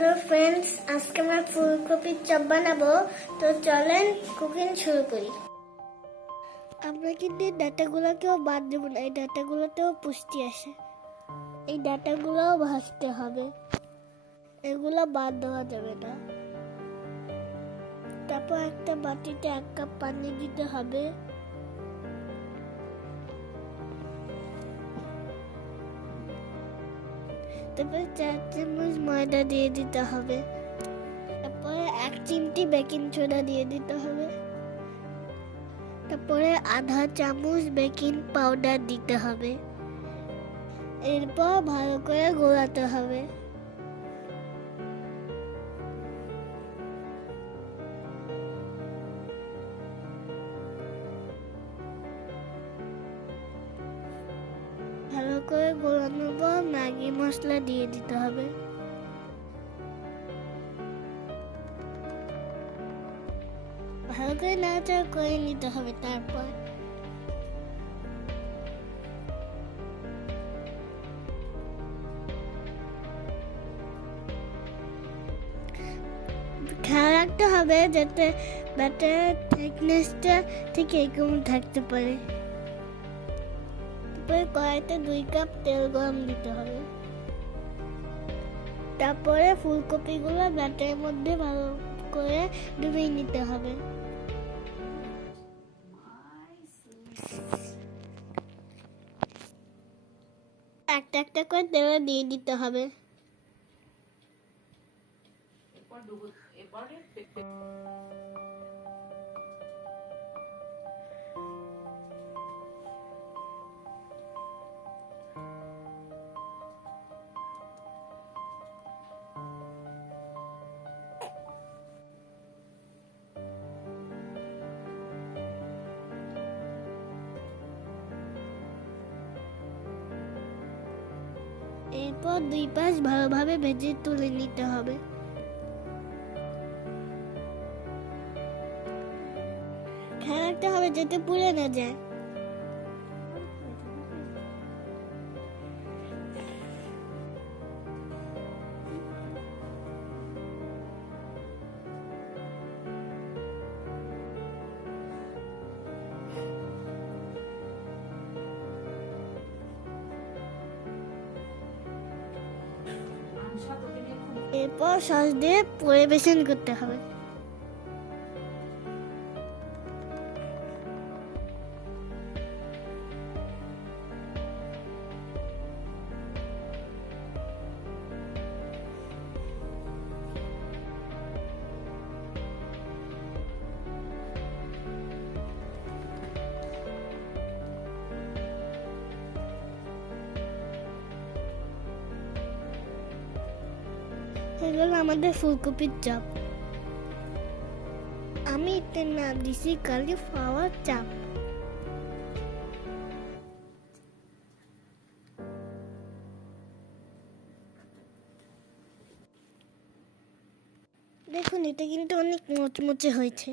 Hello friends, আজকে আমরা ফুলকপির চপ বানাবো। তো চলেন কুকিং শুরু করি। আমরা কিন্তু এই ডাটাগুলোকেও বাদ দেবো না, এই ডাটাগুলোতেও পুষ্টি আসে। এই ডাটাগুলোও ভাজতে হবে, এগুলো বাদ দেওয়া যাবে না। তারপর একটা বাটিতে 1 কাপ পানি দিতে হবে। তারপর 4 চামচ ময়দা দিয়ে দিতে হবে। তারপরে 1 চিমটি বেকিং সোডা দিয়ে দিতে হবে। তারপরে আধা চামচ বেকিং পাউডার দিতে হবে। এরপর ভালো করে গোলাতে হবে। ভালো করে গোলানোর পর ম্যাগি মশলা দিয়ে দিতে হবে। ভালো করে নাড়াচাড়া করে নিতে হবে। তারপর খেয়াল রাখতে হবে যাতে ব্যাটারের থিকনেসটা ঠিক এরকম থাকতে পারে। তারপরে কড়াইতে 2 কাপ তেল গরম দিতে হবে। তারপরে ফুলকপিগুলো ব্যাটারের মধ্যে ভালো করে ডুবিয়ে নিতে হবে। একটা একটা করে তেলে দিয়ে দিতে হবে। এরপর 2 পাশ ভালোভাবে ভেজে তুলে নিতে হবে। খেয়াল রাখতে হবে যাতে পুড়ে না যায়। এরপর সস দিয়ে পরিবেশন করতে হবে। এগুলো আমাদের ফুলকপির চপ। আমি এটার নাম দিছি কলিফ্লাওয়ার চপ। দেখুন, এটা কিন্তু অনেক মুচমুচে হয়েছে।